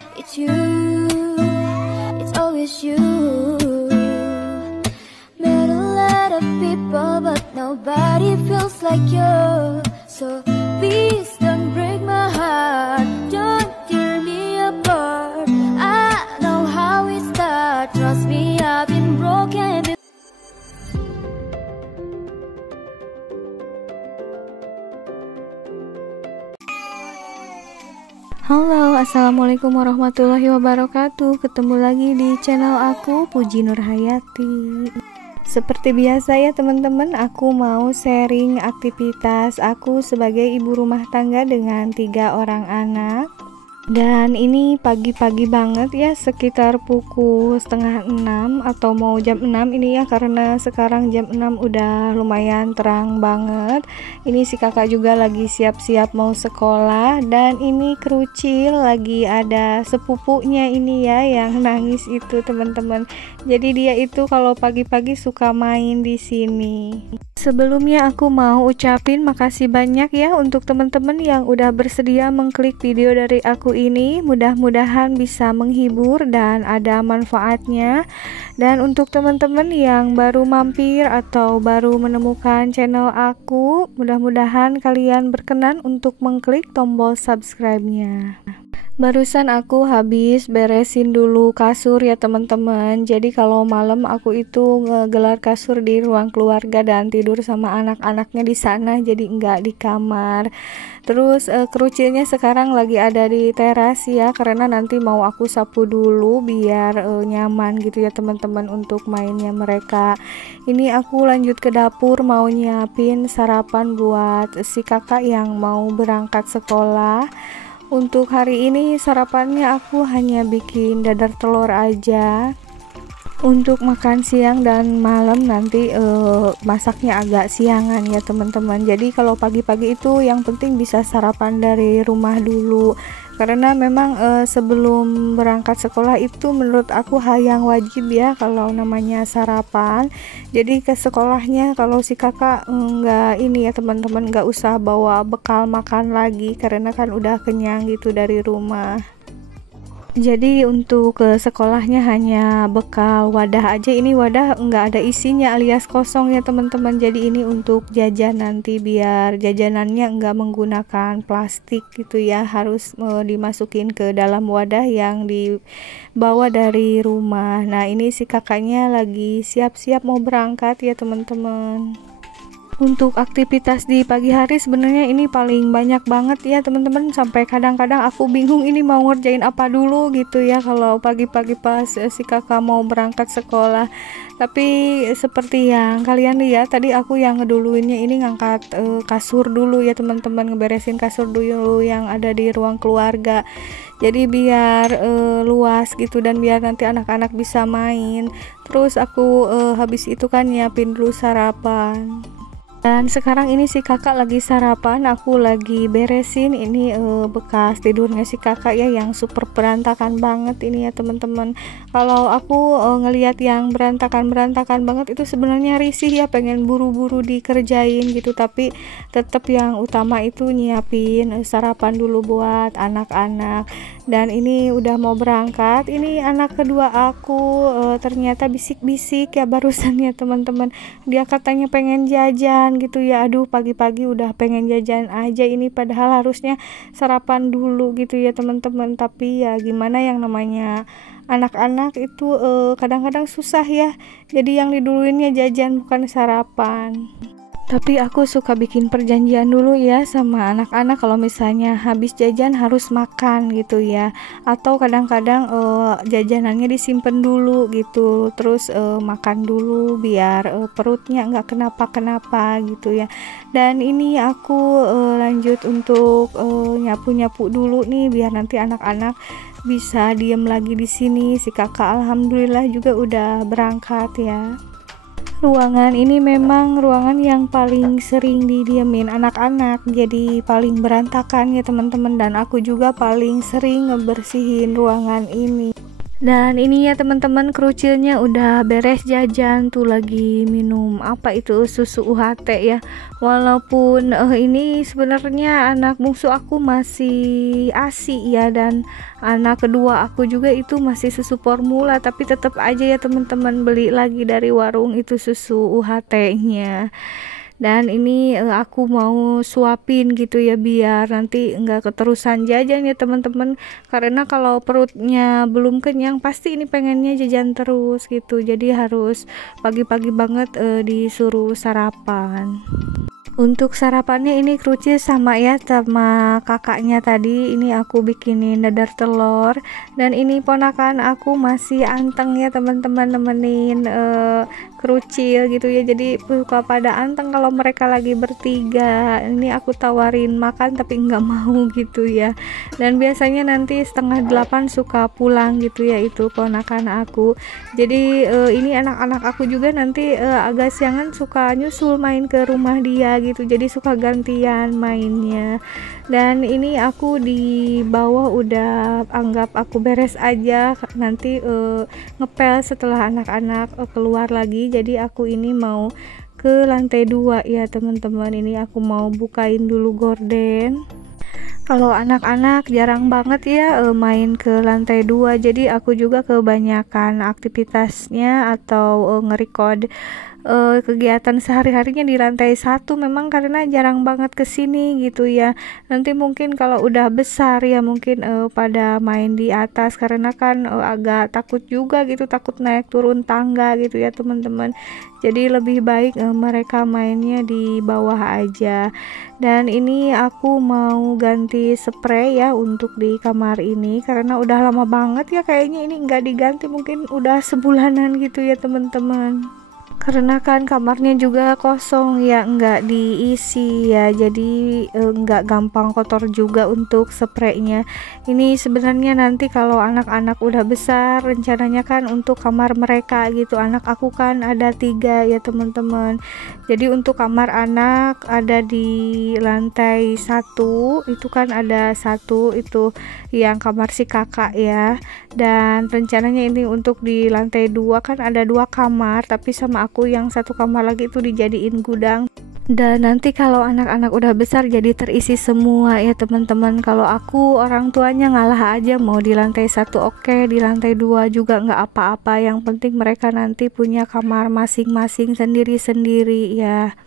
It's you, it's always you. Met a lot of people, but nobody feels like you. So please don't break my heart, don't tear me apart. I know how it starts, trust me, I've been broken before. Halo, assalamualaikum warahmatullahi wabarakatuh. Ketemu lagi di channel aku, Puji Nurhayati. Seperti biasa ya teman-teman, aku mau sharing aktivitas aku sebagai ibu rumah tangga dengan 3 orang anak. Dan ini pagi-pagi banget ya, sekitar pukul setengah 6 atau mau jam 6 ini ya, karena sekarang jam 6 udah lumayan terang banget. Ini si kakak juga lagi siap-siap mau sekolah, dan ini kerucil lagi ada sepupunya ini ya yang nangis itu teman-teman. Jadi dia itu kalau pagi-pagi suka main di sini. Sebelumnya aku mau ucapin makasih banyak ya untuk teman-teman yang udah bersedia mengklik video dari aku ini. Mudah-mudahan bisa menghibur dan ada manfaatnya. Dan untuk teman-teman yang baru mampir atau baru menemukan channel aku, mudah-mudahan kalian berkenan untuk mengklik tombol subscribe-nya. Barusan aku habis beresin dulu kasur ya teman-teman. Jadi kalau malam aku itu ngegelar kasur di ruang keluarga dan tidur sama anak-anaknya di sana, jadi enggak di kamar. Terus kerucilnya sekarang lagi ada di teras ya, karena nanti mau aku sapu dulu biar nyaman gitu ya teman-teman untuk mainnya mereka. Ini aku lanjut ke dapur mau nyiapin sarapan buat si kakak yang mau berangkat sekolah. Untuk hari ini sarapannya aku hanya bikin dadar telur aja. Untuk makan siang dan malam nanti masaknya agak siangan ya teman-teman. Jadi kalau pagi-pagi itu yang penting bisa sarapan dari rumah dulu. Karena memang sebelum berangkat sekolah itu menurut aku hal yang wajib ya kalau namanya sarapan. Jadi ke sekolahnya kalau si kakak nggak ini ya teman-teman, nggak usah bawa bekal makan lagi karena kan udah kenyang gitu dari rumah. Jadi untuk ke sekolahnya hanya bekal wadah aja. Ini wadah nggak ada isinya alias kosong ya teman-teman. Jadi ini untuk jajan nanti, biar jajanannya nggak menggunakan plastik gitu ya, harus dimasukin ke dalam wadah yang dibawa dari rumah. Nah ini si kakaknya lagi siap-siap mau berangkat ya teman-teman. Untuk aktivitas di pagi hari sebenarnya ini paling banyak banget ya teman-teman, sampai kadang-kadang aku bingung ini mau ngerjain apa dulu gitu ya kalau pagi-pagi pas si kakak mau berangkat sekolah. Tapi seperti yang kalian lihat tadi, aku yang ngeduluinnya ini ngangkat kasur dulu ya teman-teman, ngeberesin kasur dulu yang ada di ruang keluarga. Jadi biar luas gitu dan biar nanti anak-anak bisa main. Terus aku habis itu kan nyiapin dulu sarapan. Dan sekarang ini si kakak lagi sarapan, aku lagi beresin ini bekas tidurnya si kakak ya yang super berantakan banget ini ya teman-teman. Kalau aku ngelihat yang berantakan banget itu sebenarnya risih ya, pengen buru-buru dikerjain gitu, tapi tetap yang utama itu nyiapin sarapan dulu buat anak-anak. Dan ini udah mau berangkat. Ini anak kedua aku ternyata bisik-bisik ya barusan ya teman-teman. Dia katanya pengen jajan gitu ya. Aduh, pagi-pagi udah pengen jajan aja ini, padahal harusnya sarapan dulu gitu ya teman-teman. Tapi ya gimana, yang namanya anak-anak itu kadang-kadang susah ya. Jadi yang diduluinnya jajan bukan sarapan. Tapi aku suka bikin perjanjian dulu ya sama anak-anak, kalau misalnya habis jajan harus makan gitu ya, atau kadang-kadang jajanannya disimpan dulu gitu, terus makan dulu biar perutnya nggak kenapa-kenapa gitu ya. Dan ini aku lanjut untuk nyapu-nyapu dulu nih biar nanti anak-anak bisa diem lagi di sini. Si kakak alhamdulillah juga udah berangkat ya. Ruangan ini memang ruangan yang paling sering didiemin anak-anak, jadi paling berantakan ya teman-teman, dan aku juga paling sering ngebersihin ruangan ini. Dan ini ya teman-teman, kerucilnya udah beres jajan tuh, lagi minum apa itu, susu UHT ya. Walaupun ini sebenarnya anak bungsu aku masih ASI ya, dan anak kedua aku juga itu masih susu formula, tapi tetap aja ya teman-teman beli lagi dari warung itu susu UHT-nya. Dan ini aku mau suapin gitu ya, biar nanti enggak keterusan jajan ya teman-teman, karena kalau perutnya belum kenyang pasti ini pengennya jajan terus gitu. Jadi harus pagi-pagi banget disuruh sarapan. Untuk sarapannya ini kerucil sama ya sama kakaknya tadi, ini aku bikinin dadar telur. Dan ini ponakan aku masih anteng ya teman-teman, nemenin kerucil gitu ya, jadi suka pada anteng kalau mereka lagi bertiga. Ini aku tawarin makan tapi nggak mau gitu ya. Dan biasanya nanti 7:30 suka pulang gitu ya itu ponakan aku. Jadi ini anak-anak aku juga nanti agak siangan suka nyusul main ke rumah dia gitu, jadi suka gantian mainnya. Dan ini aku di bawah udah anggap aku beres aja, nanti ngepel setelah anak-anak keluar lagi. Jadi aku ini mau ke lantai 2 ya teman-teman, ini aku mau bukain dulu gorden. Kalau anak-anak jarang banget ya main ke lantai 2, jadi aku juga kebanyakan aktivitasnya atau nge-record kegiatan sehari-harinya di lantai 1, memang karena jarang banget kesini gitu ya. Nanti mungkin kalau udah besar ya mungkin pada main di atas, karena kan agak takut juga gitu, takut naik turun tangga gitu ya teman-teman. Jadi lebih baik mereka mainnya di bawah aja. Dan ini aku mau ganti spray ya untuk di kamar ini, karena udah lama banget ya kayaknya ini nggak diganti, mungkin udah sebulanan gitu ya teman-teman. Karena kan kamarnya juga kosong ya, nggak diisi ya, jadi nggak gampang kotor juga untuk spraynya. Ini sebenarnya nanti kalau anak-anak udah besar rencananya kan untuk kamar mereka gitu. Anak aku kan ada 3 ya teman-teman, jadi untuk kamar anak ada di lantai 1, itu kan ada 1 itu yang kamar si kakak ya. Dan rencananya ini untuk di lantai 2 kan ada 2 kamar, tapi sama aku yang 1 kamar lagi itu dijadiin gudang. Dan nanti kalau anak-anak udah besar jadi terisi semua ya teman-teman. Kalau aku orang tuanya ngalah aja, mau di lantai 1 oke, di lantai 2 juga nggak apa-apa, yang penting mereka nanti punya kamar masing-masing sendiri-sendiri ya.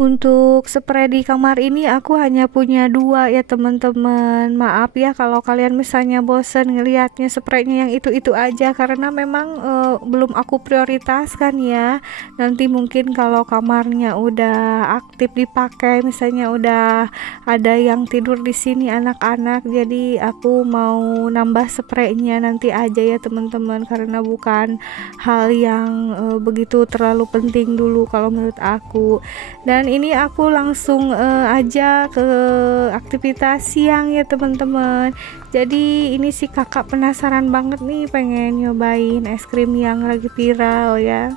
Untuk spray di kamar ini aku hanya punya 2 ya teman-teman. Maaf ya kalau kalian misalnya bosen ngelihatnya spraynya yang itu-itu aja, karena memang belum aku prioritaskan ya. Nanti mungkin kalau kamarnya udah aktif dipakai, misalnya udah ada yang tidur di sini anak-anak, jadi aku mau nambah spraynya nanti aja ya teman-teman, karena bukan hal yang begitu terlalu penting dulu kalau menurut aku. Dan ini aku langsung aja ke aktivitas siang ya teman-teman. Jadi ini si kakak penasaran banget nih, pengen nyobain es krim yang lagi viral ya.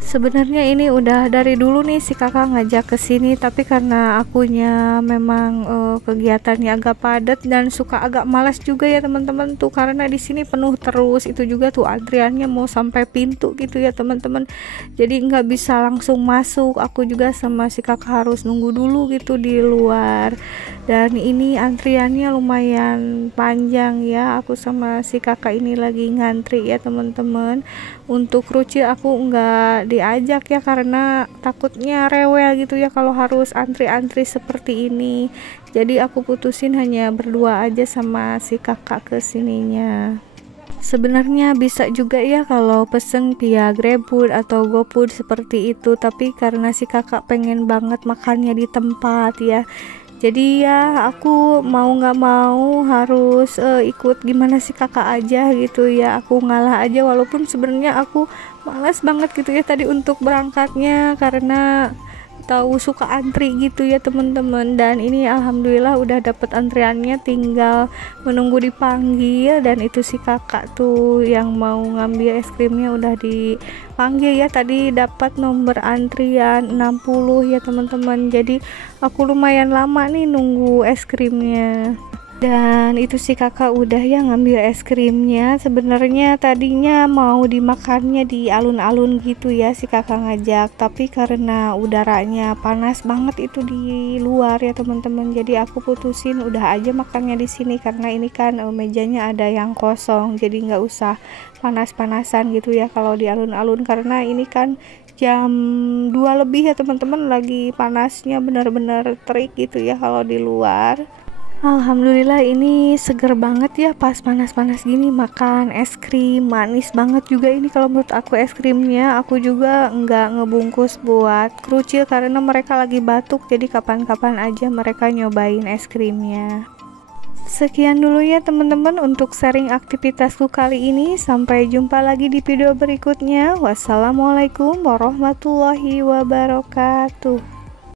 Sebenarnya ini udah dari dulu nih si kakak ngajak ke sini, tapi karena akunya memang kegiatannya agak padat dan suka agak malas juga ya teman-teman tuh, karena di sini penuh terus, itu juga tuh antriannya mau sampai pintu gitu ya teman-teman. Jadi nggak bisa langsung masuk, aku juga sama si kakak harus nunggu dulu gitu di luar. Dan ini antriannya lumayan panjang ya, aku sama si kakak ini lagi ngantri ya teman-teman. Untuk kerucil aku nggak diajak ya, karena takutnya rewel gitu ya kalau harus antri-antri seperti ini. Jadi aku putusin hanya berdua aja sama si kakak kesininya. Sebenarnya bisa juga ya kalau pesen via GrabFood atau GoFood seperti itu, tapi karena si kakak pengen banget makannya di tempat ya, jadi ya aku mau nggak mau harus ikut gimana sih kakak aja gitu ya. Aku ngalah aja, walaupun sebenarnya aku malas banget gitu ya tadi untuk berangkatnya, karena tahu suka antri gitu ya teman-teman. Dan ini alhamdulillah udah dapet antriannya, tinggal menunggu dipanggil. Dan itu si kakak tuh yang mau ngambil es krimnya udah dipanggil ya, tadi dapat nomor antrian 60 ya teman-teman. Jadi aku lumayan lama nih nunggu es krimnya. Dan itu si kakak udah ya ngambil es krimnya. Sebenarnya tadinya mau dimakannya di alun-alun gitu ya si kakak ngajak, tapi karena udaranya panas banget itu di luar ya teman-teman, jadi aku putusin udah aja makannya di sini karena ini kan mejanya ada yang kosong, jadi nggak usah panas-panasan gitu ya kalau di alun-alun, karena ini kan jam 2 lebih ya teman-teman, lagi panasnya benar-benar terik gitu ya kalau di luar. Alhamdulillah ini seger banget ya pas panas-panas gini makan es krim, manis banget juga ini kalau menurut aku es krimnya. Aku juga nggak ngebungkus buat kerucil karena mereka lagi batuk, jadi kapan-kapan aja mereka nyobain es krimnya. Sekian dulu ya teman-teman untuk sharing aktivitasku kali ini, sampai jumpa lagi di video berikutnya. Wassalamualaikum warahmatullahi wabarakatuh.